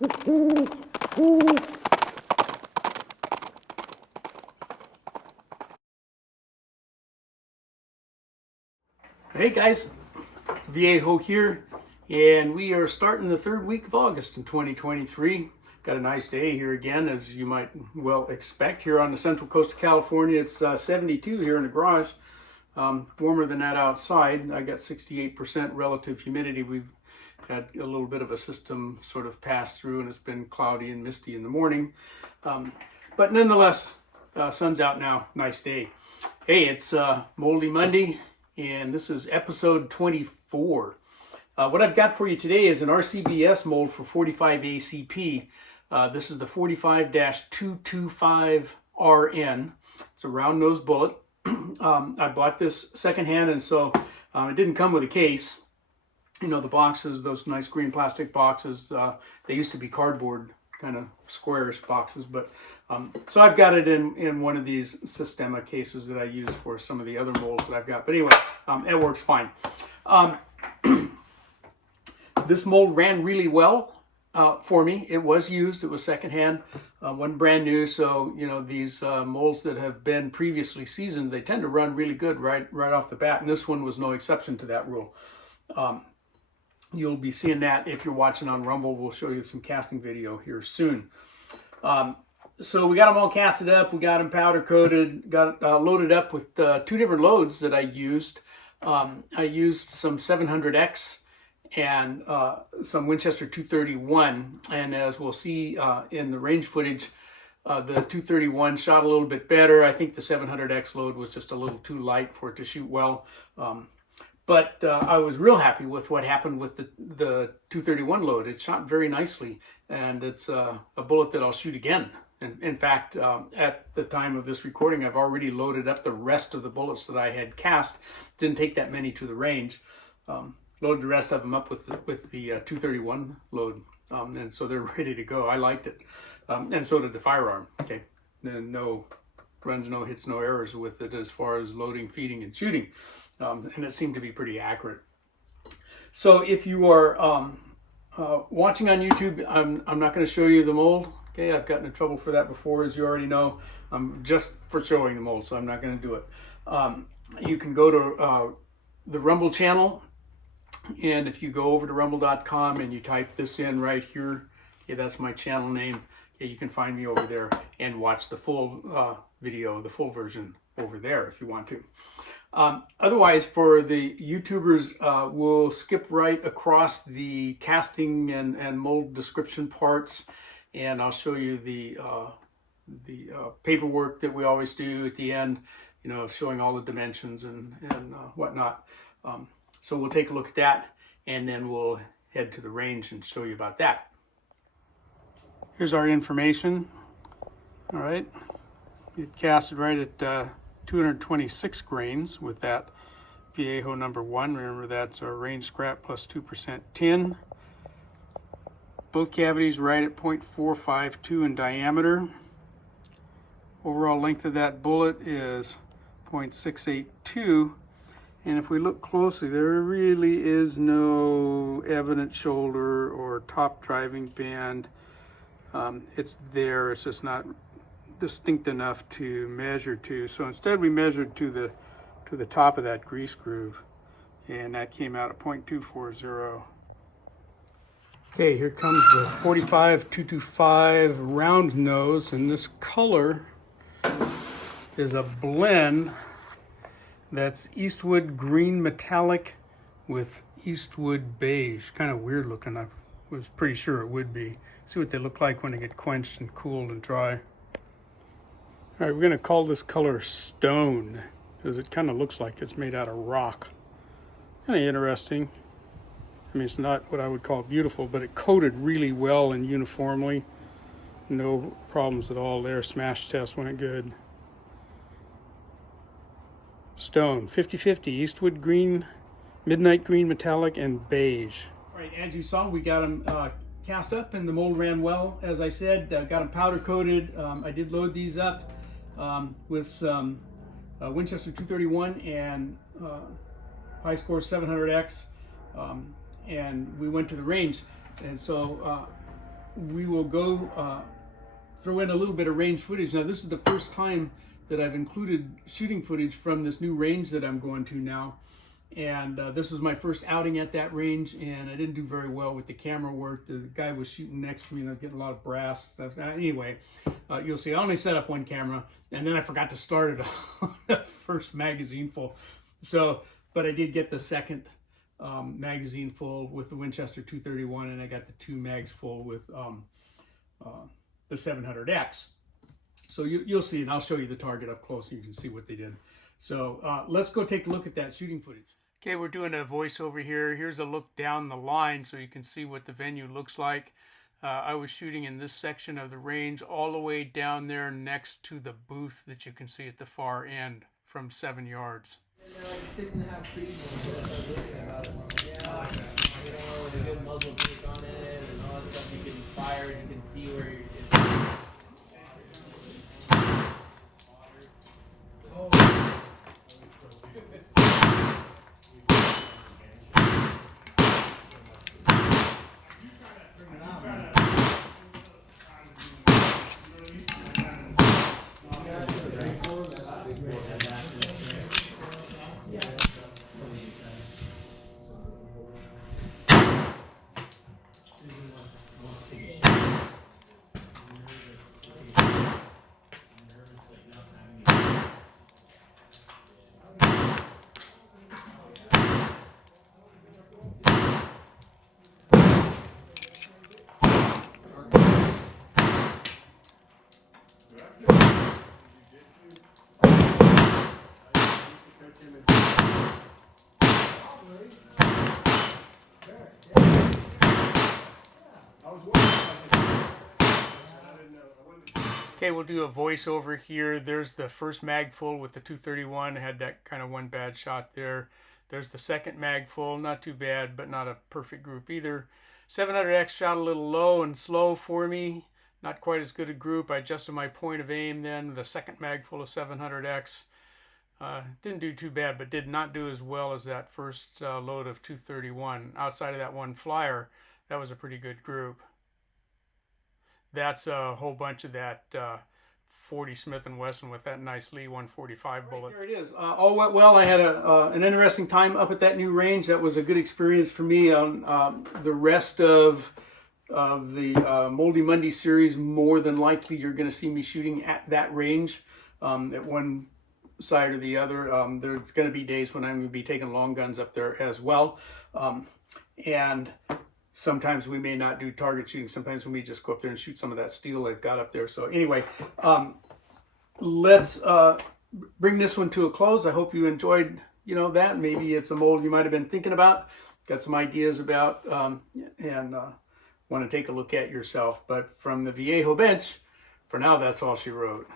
Hey guys, Viejo here, and we are starting the third week of August in 2023. Got a nice day here again, as you might well expect. Here on the central coast of California, it's 72 here in the garage. Warmer than that outside. I got 68% relative humidity. We've had a little bit of a system sort of pass through, and it's been cloudy and misty in the morning. But nonetheless, sun's out now. Nice day. Hey, it's Moldy Monday, and this is episode 24. What I've got for you today is an RCBS mold for 45 ACP. This is the 45-225RN. It's a round nose bullet. I bought this secondhand, and so it didn't come with a case. You know, the boxes, those nice green plastic boxes, they used to be cardboard kind of squarish boxes, but so I've got it in one of these Systema cases that I use for some of the other molds that I've got. But anyway, it works fine. This mold ran really well for me. It was used, it was secondhand, wasn't brand new. So, you know, these molds that have been previously seasoned, they tend to run really good right off the bat. And this one was no exception to that rule. You'll be seeing that if you're watching on Rumble. We'll show you some casting video here soon. So we got them all casted up. We got them powder coated, got loaded up with two different loads that I used. I used some 700X and some Winchester 231. And as we'll see in the range footage, the 231 shot a little bit better. I think the 700X load was just a little too light for it to shoot well. But I was real happy with what happened with the 231 load. It shot very nicely, and it's a bullet that I'll shoot again. And in fact, at the time of this recording, I've already loaded up the rest of the bullets that I had cast. Didn't take that many to the range. Loaded the rest of them up with the 231 load, and so they're ready to go. I liked it, and so did the firearm. Okay, no runs, no hits, no errors with it as far as loading, feeding, and shooting. And it seemed to be pretty accurate. So if you are watching on YouTube, I'm not going to show you the mold. Okay, I've gotten in trouble for that before, as you already know. Just for showing the mold, so I'm not going to do it. You can go to the Rumble channel, and if you go over to rumble.com and you type this in right here, okay, that's my channel name. Okay, you can find me over there and watch the full video, the full version over there if you want to. Otherwise, for the YouTubers, we'll skip right across the casting and mold description parts, and I'll show you the paperwork that we always do at the end, you know, showing all the dimensions and whatnot. So we'll take a look at that, and then we'll head to the range and show you about that. Here's our information. All right, it casted right at 226 grains with that Viejo number 1. Remember, that's our range scrap plus 2% tin. Both cavities right at 0.452 in diameter. Overall length of that bullet is 0.682. And if we look closely, there really is no evident shoulder or top driving band. It's there, it's just not distinct enough to measure to. So instead we measured to the top of that grease groove, and that came out at 0.240. Okay, here comes the 45-225 round nose, and this color is a blend that's Eastwood green metallic with Eastwood beige. Kind of weird looking. I was pretty sure it would be. See what they look like when they get quenched and cooled and dry. All right, we're going to call this color stone, because it kind of looks like it's made out of rock. Kind of interesting. I mean, it's not what I would call beautiful, but it coated really well and uniformly. No problems at all there. Smash test went good. Stone, 50-50, Eastwood green, midnight green metallic, and beige. All right, as you saw, we got them cast up, and the mold ran well. As I said, got them powder coated. I did load these up with some Winchester 231 and high score 700X, and we went to the range. And so we will go throw in a little bit of range footage. Now, this is the first time that I've included shooting footage from this new range that I'm going to now. And this was my first outing at that range, and I didn't do very well with the camera work. The guy was shooting next to me, and I was getting a lot of brass stuff. Anyway, you'll see I only set up one camera, and then I forgot to start it on the first magazine full. So, but I did get the second magazine full with the Winchester 231, and I got the 2 mags full with the 700X. So you'll see, and I'll show you the target up close so you can see what they did. So let's go take a look at that shooting footage. Okay, we're doing a voiceover here. Here's a look down the line so you can see what the venue looks like. I was shooting in this section of the range all the way down there next to the booth that you can see at the far end from 7 yards. They're like 6.5 feet. Yeah, you know, with a good muzzle brake on it and all that stuff, you can fire and you can see where you're. Okay, we'll do a voiceover here. There's the first mag full with the 231. Had that kind of one bad shot there. There's the second mag full. Not too bad, but not a perfect group either. 700X shot a little low and slow for me. Not quite as good a group. I adjusted my point of aim then. The second mag full of 700X. Didn't do too bad, but did not do as well as that first load of 231. Outside of that one flyer, that was a pretty good group. That's a whole bunch of that 40 Smith & Wesson with that nice Lee 145 bullet. There it is. All went well. I had an interesting time up at that new range. That was a good experience for me. On the rest of the Moldy Monday series, more than likely you're going to see me shooting at that range at one side or the other. There's going to be days when I'm going to be taking long guns up there as well. And sometimes we may not do target shooting. Sometimes we may just go up there and shoot some of that steel they've got up there. So anyway, let's bring this one to a close. I hope you enjoyed, that. Maybe it's a mold you might have been thinking about, got some ideas about, and want to take a look at yourself. But from the Viejo bench, for now, that's all she wrote.